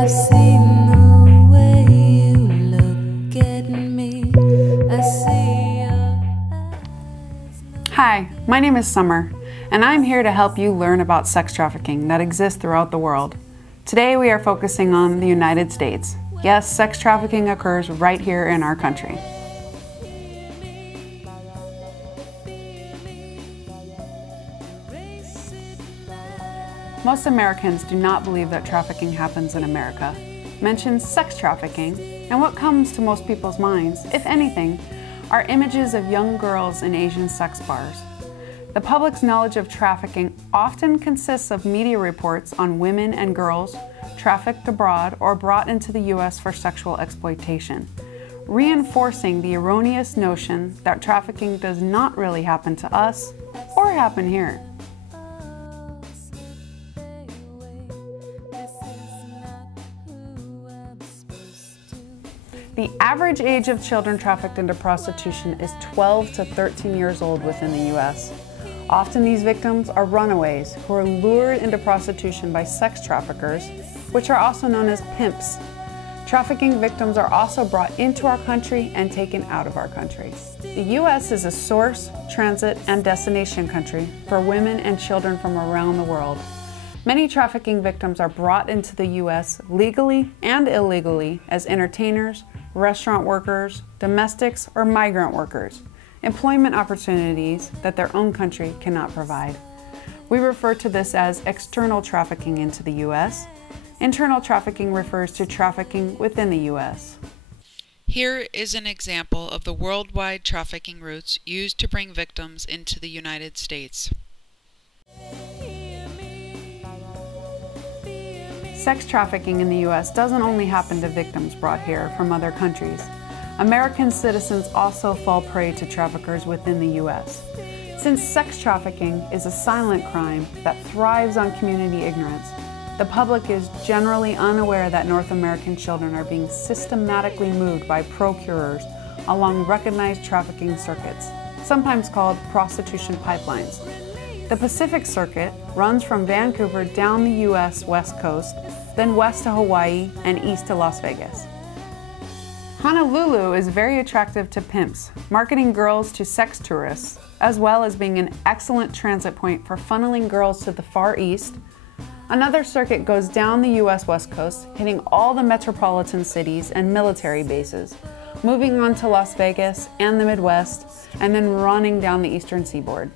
I've seen the way you look at me. I see your eyes. Hi, my name is Summer, and I'm here to help you learn about sex trafficking that exists throughout the world. Today we are focusing on the United States. Yes, sex trafficking occurs right here in our country. Most Americans do not believe that trafficking happens in America. Mention sex trafficking, and what comes to most people's minds, if anything, are images of young girls in Asian sex bars. The public's knowledge of trafficking often consists of media reports on women and girls trafficked abroad or brought into the U.S. for sexual exploitation, reinforcing the erroneous notion that trafficking does not really happen to us or happen here. The average age of children trafficked into prostitution is 12 to 13 years old within the U.S. Often these victims are runaways who are lured into prostitution by sex traffickers, which are also known as pimps. Trafficking victims are also brought into our country and taken out of our country. The U.S. is a source, transit, and destination country for women and children from around the world. Many trafficking victims are brought into the U.S. legally and illegally as entertainers, restaurant workers, domestics, or migrant workers, employment opportunities that their own country cannot provide. We refer to this as external trafficking into the U.S. Internal trafficking refers to trafficking within the U.S. Here is an example of the worldwide trafficking routes used to bring victims into the United States. Sex trafficking in the U.S. doesn't only happen to victims brought here from other countries. American citizens also fall prey to traffickers within the U.S. Since sex trafficking is a silent crime that thrives on community ignorance, the public is generally unaware that North American children are being systematically moved by procurers along recognized trafficking circuits, sometimes called prostitution pipelines. The Pacific Circuit runs from Vancouver down the U.S. West Coast, then west to Hawaii and east to Las Vegas. Honolulu is very attractive to pimps, marketing girls to sex tourists, as well as being an excellent transit point for funneling girls to the Far East. Another circuit goes down the U.S. West Coast, hitting all the metropolitan cities and military bases, moving on to Las Vegas and the Midwest, and then running down the eastern seaboard.